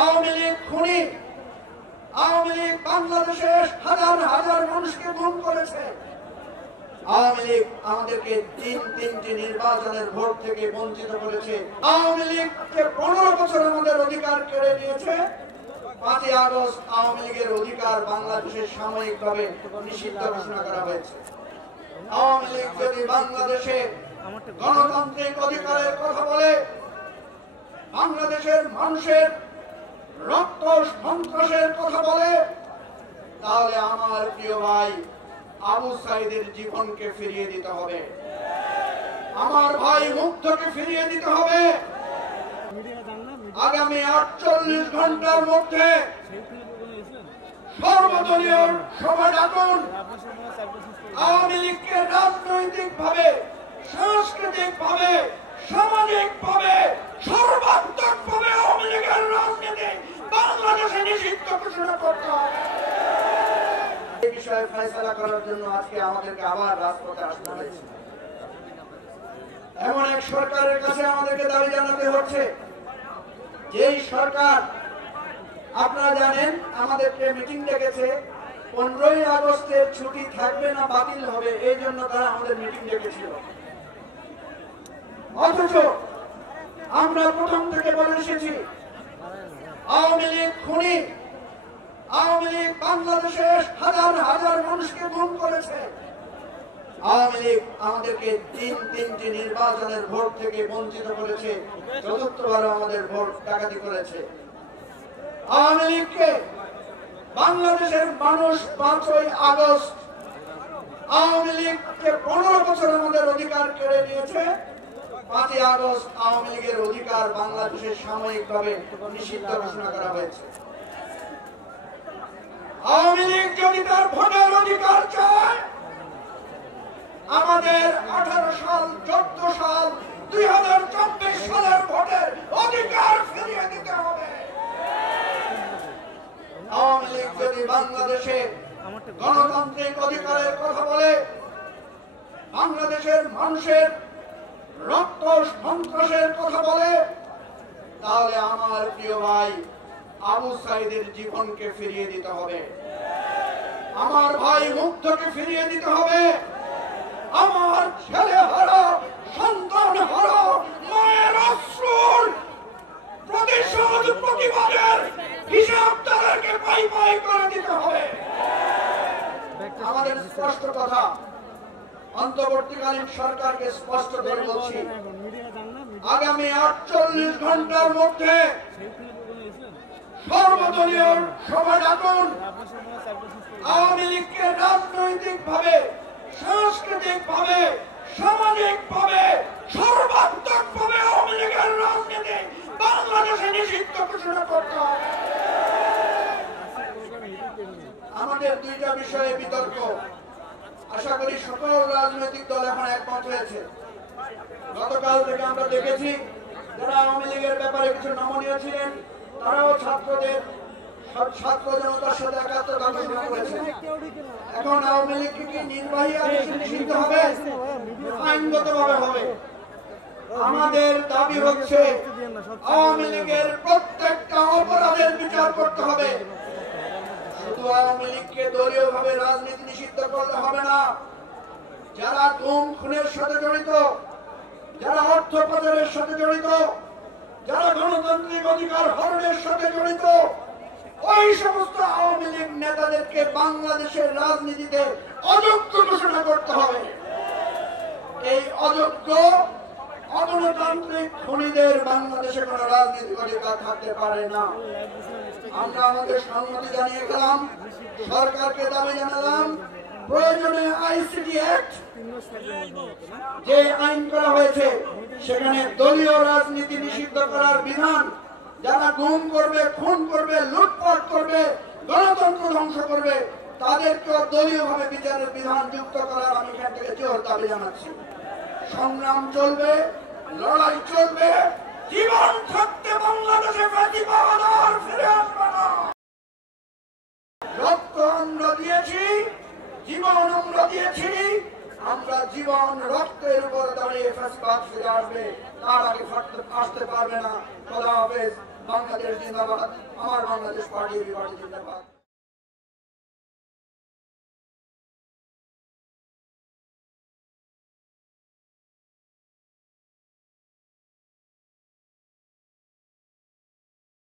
আওয়ামী লীগ খুনি, আওয়ামী লীগ বাংলাদেশের হাজার হাজার মানুষকে গুম করেছে। আওয়ামী লীগ আমাদেরকে তিনটি নির্বাচনের ভোট থেকে বঞ্চিত করেছে। আওয়ামী লীগকে 15 বছর আমাদের অধিকার কেড়ে নিয়েছে। 5ই আগস্ট আওয়ামী লীগের অধিকার বাংলাদেশের সাময়িকভাবে নিষিদ্ধ ঘোষণা করা হয়েছে। আওয়ামী লীগ যদি বাংলাদেশে গণতান্ত্রিক অধিকারের কথা বলে, বাংলাদেশের মানুষের রক্ত সন্ত্রাসের কথা বলে, তাহলে আমার প্রিয় ভাই আবু সাইদের জীবনকে ফিরিয়ে দিতে হবে, আমার ভাই মুগ্ধকে ফিরিয়ে দিতে হবে। আগামী 48 ঘন্টার মধ্যে সর্বদলীয় সভা ডাকুন। আওয়ামী লীগকে রাজনৈতিক ভাবে, সাংস্কৃতিক ভাবে, সামাজিক ভাবে, সর্বাত্মক ভাবে আওয়ামী লীগের রাজনীতি বাংলাদেশে নিষিদ্ধ ঘোষণা করতে হবে। এই বিষয়ে ফয়সালা করার জন্য আজকে আমাদেরকে আবার রাজপথে আসতে হয়েছে। এমন এক সরকারের কাছে আমাদেরকে দাবি জানাতে হচ্ছে, যেই সরকার, আপনারা জানেন আমাদেরকে মিটিং ডেকেছে, 15ই আগস্টের ছুটি থাকবে না বাতিল হবে, এই জন্য তারা আমাদের মিটিং ডেকেছিল। অথচ আমরা প্রথম থেকে বলে এসেছি, আওয়ামী লীগ খুনি, আওয়ামী লীগ বাংলাদেশের হাজার হাজার মানুষকে গুম করেছে। আওয়ামী লীগ আমাদেরকে তিনটি নির্বাচনের ভোট থেকে বঞ্চিত করেছে। চতুর্থবারও আমাদের ভোট ডাকাতি করেছে। আওয়ামী লীগকে বাংলাদেশের মানুষ 5ই আগস্ট আওয়ামী লীগকে 15 বছর আমাদের অধিকার কেড়ে নিয়েছে। 5ই আগস্ট আওয়ামী লীগের অধিকার বাংলাদেশের সাময়িকভাবে নিষিদ্ধ ঘোষণা করা হয়েছে। আওয়ামী লীগ যদি তার ভোটের অধিকার চায়, আমাদের 18 সাল, 14 সাল, 2024 সালের ভোটের অধিকার ফিরিয়ে দিতে হবে। আওয়ামী লীগ যদি বাংলাদেশে গণতান্ত্রিক অধিকারের কথা বলে, বাংলাদেশের মানুষের রক্ত সন্ত্রাসের কথা বলে, তাহলে আমার প্রিয় ভাই আবু সাইদের জীবনকে ফিরিয়ে দিতে হবে, আমার ভাই মুগ্ধকে ফিরিয়ে দিতে হবে, আমার ছেলে হারা, সন্তান হারা, মায়ের অশ্রুর প্রতিশোধ, প্রতিবাদের হিসাব তাদেরকে পাই পাই করে দিতে হবে। আমাদের স্পষ্ট কথা, অন্তর্বর্তীকালীন সরকারকে স্পষ্ট করে বলছি, আগামী 48 ঘন্টার মধ্যে সর্বদলীয় সভা ডাকুন। আওয়ামী লীগকে রাজনৈতিক ভাবে, সাংস্কৃতিক ভাবে, সামাজিক ভাবে, সর্বাত্মক ভাবে আওয়ামী লীগের রাজনীতি বাংলাদেশে নিষিদ্ধ ঘোষণা করতে হবে। আমাদের 2টা বিষয়ে বিতর্ক, আশা করি সকল রাজনৈতিক দল এখন একমত হয়েছে। গতকাল থেকে আমরা দেখেছি যারা আওয়ামী লীগের ব্যাপারে কিছু নমনীয় ছিলেন, তারাও ছাত্র জনতার সাথে একাত্মতা ঘোষণা করেছে। এখন আওয়ামী লীগকে কি নির্বাহী আদেশে নিষিদ্ধ হবে? আইনগতভাবে হবে। আমাদের দাবি হচ্ছে আওয়ামী লীগের প্রত্যেকটা অপরাধের বিচার করতে হবে। শুধু আওয়ামী লীগকে দলীয় ভাবে রাজনীতি নিষিদ্ধ করলে হবে না। যারা গুম খুনের সাথে জড়িত, যারা অর্থ পাচারের সাথে জড়িত, যারা গণতান্ত্রিক অধিকার হরণের সাথে জড়িত, ওই সমস্ত আওয়ামী লীগ নেতাদেরকে বাংলাদেশের রাজনীতিতে অযোগ্য ঘোষণা করতে হবে। এই অযোগ্য অগণতান্ত্রিক খুনিদের বাংলাদেশে কোন রাজনৈতিক অধিকার থাকতে পারে না। আমরা আমাদের সম্মতি জানিয়ে গেলাম, সরকারকে দাবি জানালাম, প্রয়োজনে আইসিটি অ্যাক্ট যে আইন করা হয়েছে সেখানে দলীয় রাজনীতি নিষিদ্ধ করার বিধান, যারা গুম করবে, খুন করবে, লুটপাট করবে, গণতন্ত্র ধ্বংস করবে, তাদেরকেও দলীয় ভাবে বিচারের বিধান যুক্ত করার আমি এখান থেকে জোর দাবি জানাচ্ছি। সংগ্রাম চলবে, লড়াই চলবে, জীবন থাকতে বাংলাদেশে ফ্যাসিবাদ আর ফিরে আসবে না। রক্ত আমরা দিয়েছি, জীবন আমরা দিয়েছি, আমরা জীবন রক্তের উপর দাঁড়িয়ে ফ্যাসিবাদ ফিরে আসবে, তার আগে আসতে পারবে না। খোদা হাফেজ। বাংলাদেশ জিন্দাবাদ, আমার বাংলাদেশ পার্টি জিন্দাবাদ।